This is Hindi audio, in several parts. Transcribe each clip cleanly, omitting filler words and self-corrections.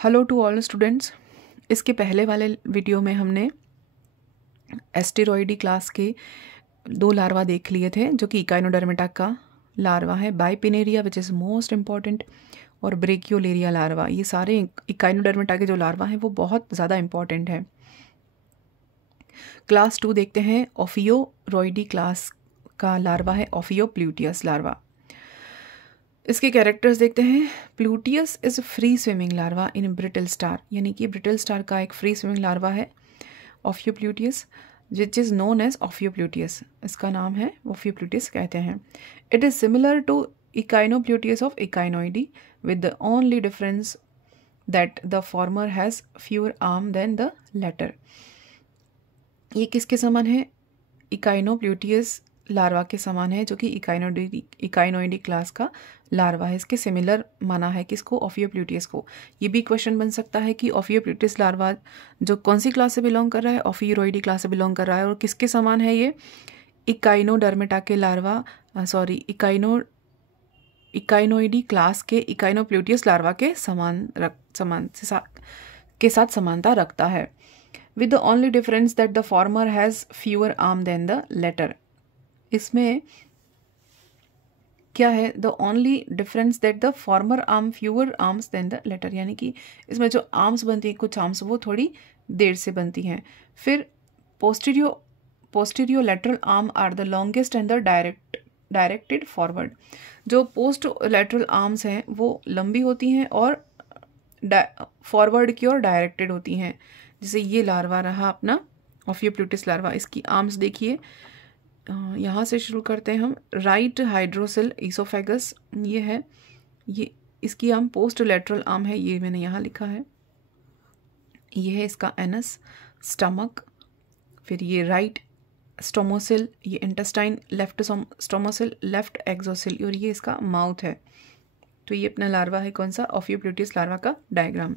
Hello to all students. इसके पहले वाले वीडियो में हमने एस्टेरॉयडी क्लास के दो लार्वा देख लिए थे, जो कि इकाइनोडर्मेटा का लार्वा है, bipinnaria which is most important, और ब्रेकियोलेरिया लार्वा। ये सारे इकाइनोडर्मेटा के जो लार्वा हैं वो बहुत ज़्यादा इम्पॉर्टेंट है। क्लास 2 देखते हैं। ओफियोरॉयडी क्लास का लार्वा है ओफियोप्लूटियस लार्वा। इसके कैरेक्टर्स देखते हैं। Pluteus is free swimming larva in brittle star, यानी कि ब्रिटल स्टार का एक फ्री स्विमिंग लार्वा है ophiopluteus, which is known as ophiopluteus. इसका नाम है ओफियोप्लूटियस कहते हैं। It is similar to echinopluteus of Echinoidea with the only difference that the former has fewer arm than the latter. ये किसके समान है? इकाइनोप्लूटियस लार्वा के समान है, जो कि इकाइनोइडी क्लास का लार्वा है। इसके सिमिलर माना है किसको? ओफियोप्लूटियस को। ये भी क्वेश्चन बन सकता है कि ओफियोप्लूटियस लार्वा जो कौन सी क्लास से बिलोंग कर रहा है? ओफियोरॉयडी क्लास से बिलोंग कर रहा है। और किसके समान है ये? इकाइनोडर्मेटा के लार्वा इकाइनोइडी क्लास के इकाइनोप्लूटियस लार्वा के के साथ समानता रखता है। With the only difference that the former has fewer arm than the latter. इसमें क्या है? The only difference that the former arm fewer arms than the latter, यानी कि इसमें जो आर्म्स बनती हैं, कुछ आर्म्स वो थोड़ी देर से बनती हैं। फिर posterior lateral arm are the longest and the directed forward. जो पोस्ट लेटरल आर्म्स हैं वो लंबी होती हैं और फॉरवर्ड की ओर डायरेक्टेड होती हैं। जैसे ये लार्वा रहा अपना ओफियोप्लूटियस लार्वा। इसकी आर्म्स देखिए, यहाँ से शुरू करते हैं हम। राइट हाइड्रोसिल ईसोफेगस ये है, ये इसकी आर्म पोस्ट लेटरल आर्म है, ये मैंने यहाँ लिखा है। ये है इसका एनस, स्टमक, फिर ये राइट स्टोमोसिल, ये इंटेस्टाइन, लेफ्ट स्टोमोसिल, लेफ्ट एक्सोसिल, और ये इसका माउथ है। तो ये अपना लार्वा है कौन सा? ओफियोप्लूटियस लार्वा का डायग्राम।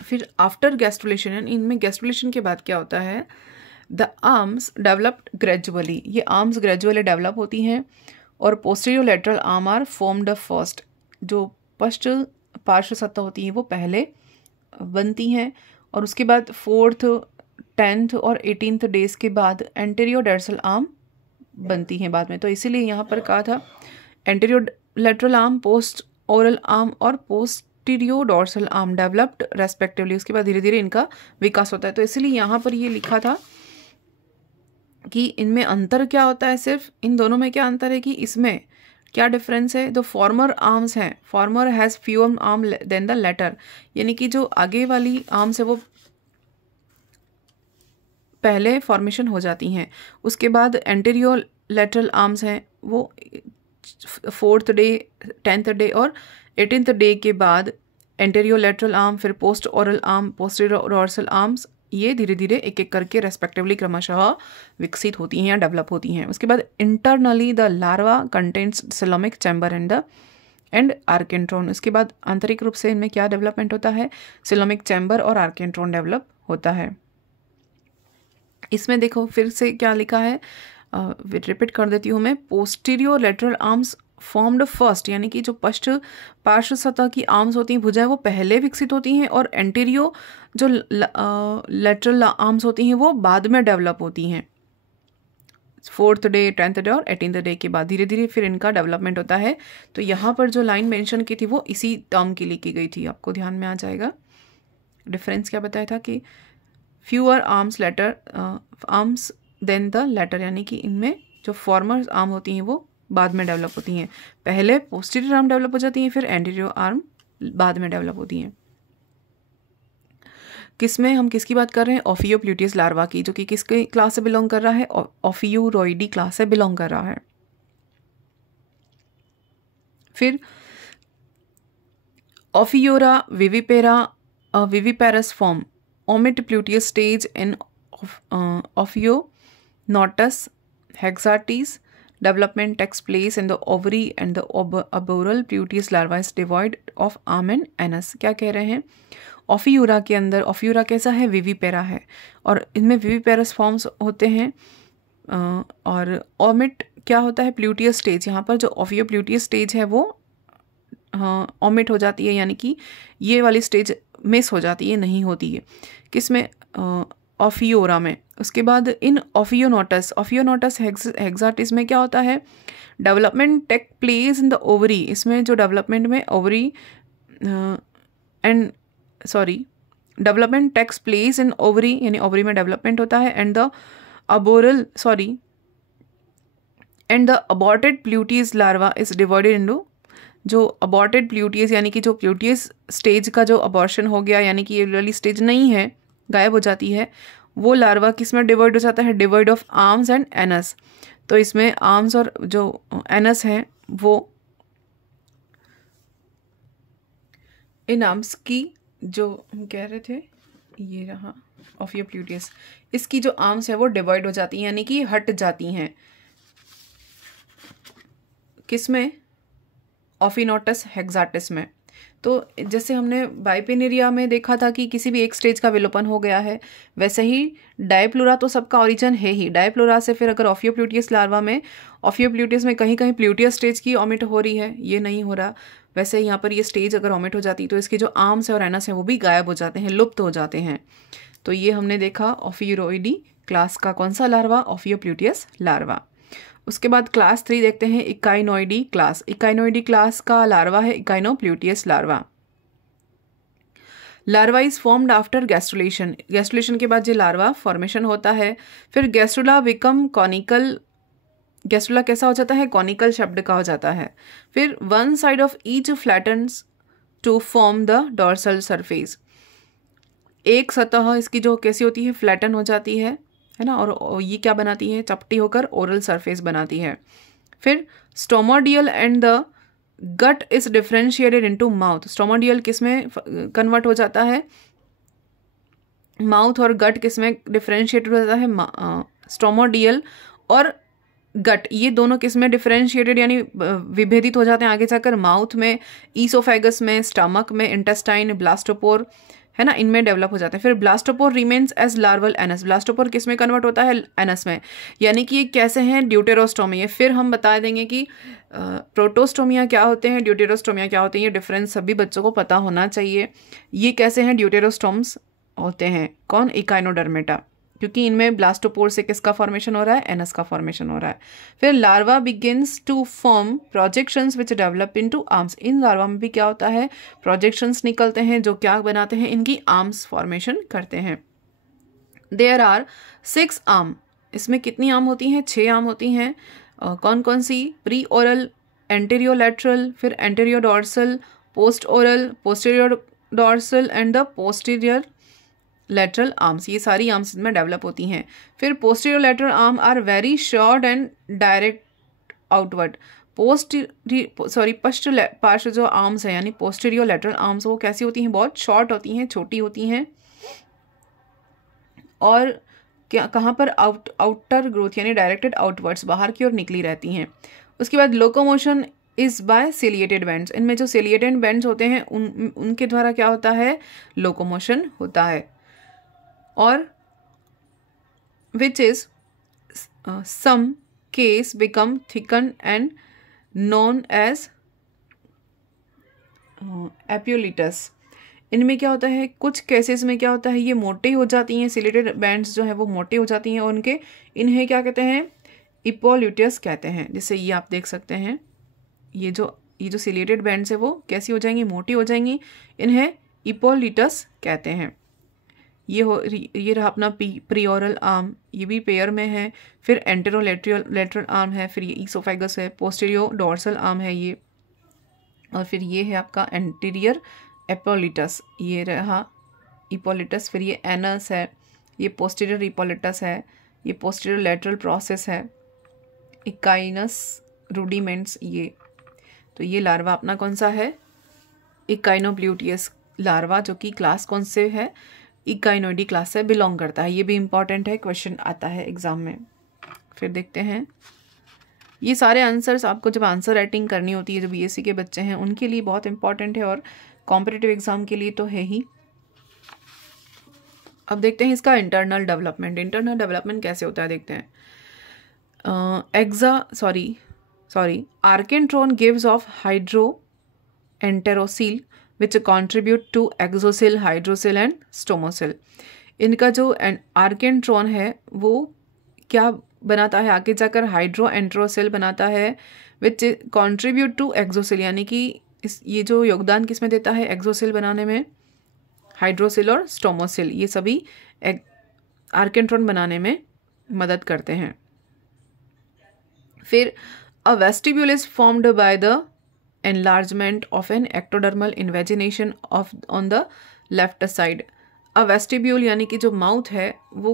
फिर आफ्टर गैस्ट्रुलेशन, इनमें गैस्ट्रुलेशन के बाद क्या होता है? द आर्म्स डेवलप्ड ग्रेजुअली, ये आर्म्स ग्रेजुअली डेवलप होती हैं। और posterior lateral arm are formed first, जो पार्श्व सतह होती है वो पहले बनती हैं, और उसके बाद 4th, 10th और 18th डेज के बाद एंटीरियर डोर्सल आर्म बनती हैं बाद में। तो इसीलिए यहाँ पर कहा था anterior lateral arm, post oral arm और posterior dorsal arm developed respectively. उसके बाद धीरे धीरे इनका विकास होता है। तो इसलिए यहाँ पर ये लिखा था कि इनमें अंतर क्या होता है, सिर्फ इन दोनों में क्या अंतर है कि इसमें क्या डिफरेंस है? जो फॉर्मर आर्म्स हैं, former has fewer arm than the latter, यानी कि जो आगे वाली आर्म्स है वो पहले फॉर्मेशन हो जाती हैं। उसके बाद एंटीरियर लेटरल आर्म्स हैं वो 4th डे, 10th डे और 18th डे के बाद एंटीरियर लेटरल आर्म, फिर post oral arm, posterior dorsal arms, ये धीरे धीरे एक एक करके रेस्पेक्टिवली क्रमशः विकसित होती हैं या डेवलप होती हैं। उसके बाद internally the larva contains coelomic chamber and archenteron. उसके बाद आंतरिक रूप से इनमें क्या डेवलपमेंट होता है? सिलोमिक चैम्बर और आर्केंट्रॉन डेवलप होता है। इसमें देखो फिर से क्या लिखा है, रिपीट कर देती हूँ मैं। Posterior lateral arms formed first, यानी कि जो पार्श्व सतह की आर्म्स होती हैं, भुजाएं, वो पहले विकसित होती हैं, और एंटीरियर जो लेटरल आर्म्स होती हैं वो बाद में डेवलप होती हैं। 4th डे, 10th डे और 18th डे के बाद धीरे धीरे फिर इनका डेवलपमेंट होता है। तो यहाँ पर जो लाइन मेंशन की थी वो इसी टर्म के लिए की गई थी, आपको ध्यान में आ जाएगा। डिफरेंस क्या बताया था कि fewer arms than the latter, यानी कि इनमें जो फॉर्मर आर्म होती हैं वो बाद में डेवलप होती हैं। पहले पोस्टीरियर आर्म डेवलप हो जाती हैं, फिर एंटीरियर आर्म बाद में डेवलप होती हैं। किसमें हम किसकी बात कर रहे हैं? ओफियोप्लूटियस लार्वा की, जो कि किसके क्लास से बिलोंग कर रहा है? ओफियोरॉयडी क्लास से बिलोंग कर रहा है। फिर Ophiura viviparous form omit pluteus stage in Ophionotus hexates. Development takes place in the ovary and the arboreal Pluteus larva is devoid of arm and anus. क्या कह रहे हैं? ओफियूरा के अंदर, ओफियूरा कैसा है? विविपेरा है, और इनमें विविपेरस फॉर्म्स होते हैं। और ओमिट क्या होता है? प्लूटियस स्टेज। यहाँ पर जो ओफियोप्लूटियस स्टेज है वो ओमिट हो जाती है, यानी कि ये वाली स्टेज मिस हो जाती है, नहीं होती है। किसमें? ऑफियोरा में। उसके बाद इन ऑफियोनोटस हेक्साटिस में क्या होता है? Development take place in the ovary. इसमें जो डेवलपमेंट में ovary development takes place in ovary, यानी ओवरी में डेवलपमेंट होता है। And the aborted pluteus larva is divided into, जो अबॉर्टेड प्लूटीज यानी कि जो प्लूटीज स्टेज का जो अबॉर्शन हो गया, यानी कि ये वाली स्टेज नहीं है, गायब हो जाती है, वो लार्वा किस में डिवाइड हो जाता है? Divide of arms and anus. तो इसमें आर्म्स और जो एनस हैं वो, इन आर्म्स की जो हम कह रहे थे, ये रहा ऑफियोप्लूटियस, इसकी जो आर्म्स है वो डिवाइड हो जाती हैं, यानी कि हट जाती हैं। किसमें? ऑफिनोटस हेक्साटिस में। तो जैसे हमने बाइपेनेरिया में देखा था कि किसी भी एक स्टेज का विलोपन हो गया है, वैसे ही डायप्लूरा तो सबका ओरिजिन है ही। डायप्लूरा से फिर अगर ऑफियोप्लूटियस लार्वा में, ऑफियोप्लूटियस में कहीं कहीं प्लूटियस स्टेज की ओमिट हो रही है, ये नहीं हो रहा। वैसे यहाँ पर ये स्टेज अगर ओमिट हो जाती तो इसके जो आर्म्स है और एनस है वो भी गायब हो जाते हैं, लुप्त हो जाते हैं। तो ये हमने देखा ऑफियोरॉइडी क्लास का कौन सा लार्वा? ऑफियोप्लूटियस लार्वा। उसके बाद क्लास 3 देखते हैं, इकाइनोइडी क्लास। इकाइनोइडी क्लास का लार्वा है echinopluteus larva. Larva is formed after gastrulation. Gastrulation के बाद जो लार्वा फॉर्मेशन होता है, फिर गैस्ट्रुला बिकम कॉनिकल। गैस्ट्रुला कैसा हो जाता है? कॉनिकल शब्द का हो जाता है। फिर one side of each flattens to form the dorsal surface. एक सतह इसकी जो कैसी होती है? फ्लैटन हो जाती है ना, और ये क्या बनाती है? चपटी होकर ओरल सरफेस बनाती है। फिर stomodeal and the gut is differentiated into mouth. Stomodeal किसमें कन्वर्ट हो जाता है? माउथ। और गट किसमें डिफरेंशिएटेड हो जाता है? स्टोमोडियल और गट, ये दोनों किसमें डिफरेंशिएटेड यानी विभेदित हो जाते हैं आगे जाकर? माउथ में, ईसोफेगस में, स्टमक में, इंटेस्टाइन, ब्लास्टोपोर, है ना, इनमें डेवलप हो जाते हैं। फिर blastopore remains as larval anus. Blastopore किस में कन्वर्ट होता है? एनस में। यानी कि ये कैसे हैं? ड्यूटेरोस्टोमी। फिर हम बता देंगे कि प्रोटोस्टोमिया क्या होते हैं, ड्यूटेरोस्टोमिया क्या होते हैं। ये डिफरेंस सभी बच्चों को पता होना चाहिए। ये कैसे हैं? ड्यूटेरोस्टोम्स होते हैं। कौन? इकाइनोडर्मेटा, क्योंकि इनमें ब्लास्टोपोर से किसका फॉर्मेशन हो रहा है? एनस का फॉर्मेशन हो रहा है। फिर larva begins to form projections which develop into arms. इन लार्वा में भी क्या होता है? प्रोजेक्शंस निकलते हैं जो क्या बनाते हैं? इनकी आर्म्स फॉर्मेशन करते हैं। There are 6 arm. इसमें कितनी आर्म होती हैं? 6 आर्म होती हैं। कौन कौन सी? प्री ओरल, एंटेरियो लैटरल, फिर antero dorsal, post oral, posterior dorsal and the posterior lateral arms. ये सारी आर्म्स में डेवलप होती हैं। फिर posterior lateral arm are very short and direct outward. पश्च पार्श्व जो आर्म्स है यानी पोस्टीरियर लेटरल आर्म्स, वो कैसी होती हैं? बहुत शॉर्ट होती हैं, छोटी होती हैं। और क्या कहाँ पर? आउटर ग्रोथ यानी डायरेक्टेड आउटवर्ड्स, बाहर की ओर निकली रहती हैं। उसके बाद locomotion is by ciliated bands. इनमें जो सिलिएटेड बैंड्स होते हैं उनके द्वारा क्या होता है? लोकोमोशन होता है। और which is some case become thickened and known as एपियोलिटस। इनमें क्या होता है? कुछ केसेस में क्या होता है? ये मोटे हो जाती हैं, सिलेटेड बैंड्स जो है वो मोटे हो जाती हैं, और उनके इन्हें क्या कहते हैं? इपोल्यूटस कहते हैं। जैसे ये आप देख सकते हैं, ये जो सिलेटेड बैंड्स है वो कैसी हो जाएंगी? मोटी हो जाएंगी। इन्हें इपोल्यूटस कहते हैं। ये रहा अपना प्रीओरल आर्म, ये भी पेयर में है। फिर एंटेरो लेटरल आर्म है, फिर ये ईसोफेगस है, पोस्टीरियो डोर्सल आर्म है ये, और फिर ये है आपका एंटीरियर एपोलिटस, ये रहा इपोलिटस। फिर ये एनस है, ये पोस्टीरियर इपोलिटस है, ये पोस्टीरियर लेटरल प्रोसेस है, इकाइनस रूडिमेंट्स ये। तो ये लार्वा अपना कौन सा है? इकाइनोप्लूटियस लार्वा, जो कि क्लास कौन से है? इकाइनोइडी क्लास से बिलोंग करता है। ये भी इंपॉर्टेंट है, क्वेश्चन आता है एग्जाम में। फिर देखते हैं, ये सारे आंसर्स आपको जब आंसर राइटिंग करनी होती है, जो बीएससी के बच्चे हैं उनके लिए बहुत इंपॉर्टेंट है, और कॉम्पिटिटिव एग्जाम के लिए तो है ही। अब देखते हैं इसका इंटरनल डेवलपमेंट। इंटरनल डेवलपमेंट कैसे होता है देखते हैं। Archenteron gives off enterocoel which contribute to axocoel, hydrocoel and stomocoel. इनका जो आर्केंट्रॉन है वो क्या बनाता है, आगे जाकर हाइड्रो एंट्रोसिल बनाता है विच कॉन्ट्रीब्यूट टू एक्सोसिल, यानी कि ये जो योगदान किसमें देता है एक्सोसिल बनाने में, हाइड्रोसिल और स्टोमोसिल, ये सभी आर्केंट्रॉन बनाने में मदद करते हैं। फिर a vestibule is formed by the enlargement of an ectodermal invagination of on the left side। A vestibule यानी कि जो माउथ है वो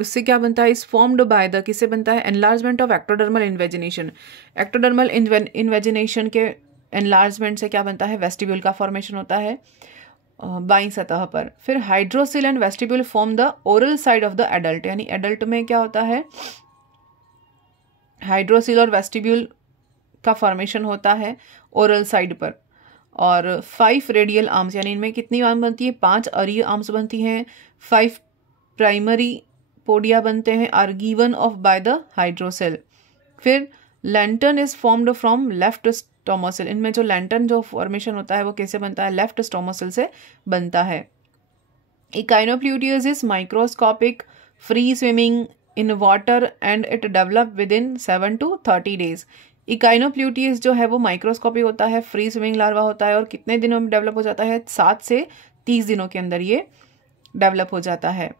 उससे क्या बनता है, इस फॉर्म्ड बाय द, किससे बनता है, enlargement of ectodermal invagination. Ectodermal invagination के एनलार्जमेंट से क्या बनता है, वेस्टिब्यूल का फॉर्मेशन होता है बाईं सतह पर। फिर hydrocoel and vestibule form the oral side of the adult, यानी एडल्ट में क्या होता है, हाइड्रोसिल और वेस्टिब्यूल का फॉर्मेशन होता है ओरल साइड पर। और 5 रेडियल आर्म्स, यानी इनमें कितनी आर्म बनती है, 5 अरीय आर्म्स बनती हैं। 5 प्राइमरी पोडिया बनते हैं, are given off by the hydrocoel. फिर lantern is formed from left stomocoel, इनमें जो लैंटर्न जो फॉर्मेशन होता है वो कैसे बनता है, लेफ्ट स्टोमोसिल से बनता है। Echinopluteus is microscopic, free swimming in water and it develop within 7 to 30 days। Echinopluteus जो है वो माइक्रोस्कोपिक होता है, फ्री स्विमिंग लार्वा होता है और कितने दिनों में डेवलप हो जाता है, 7 से 30 दिनों के अंदर ये डेवलप हो जाता है।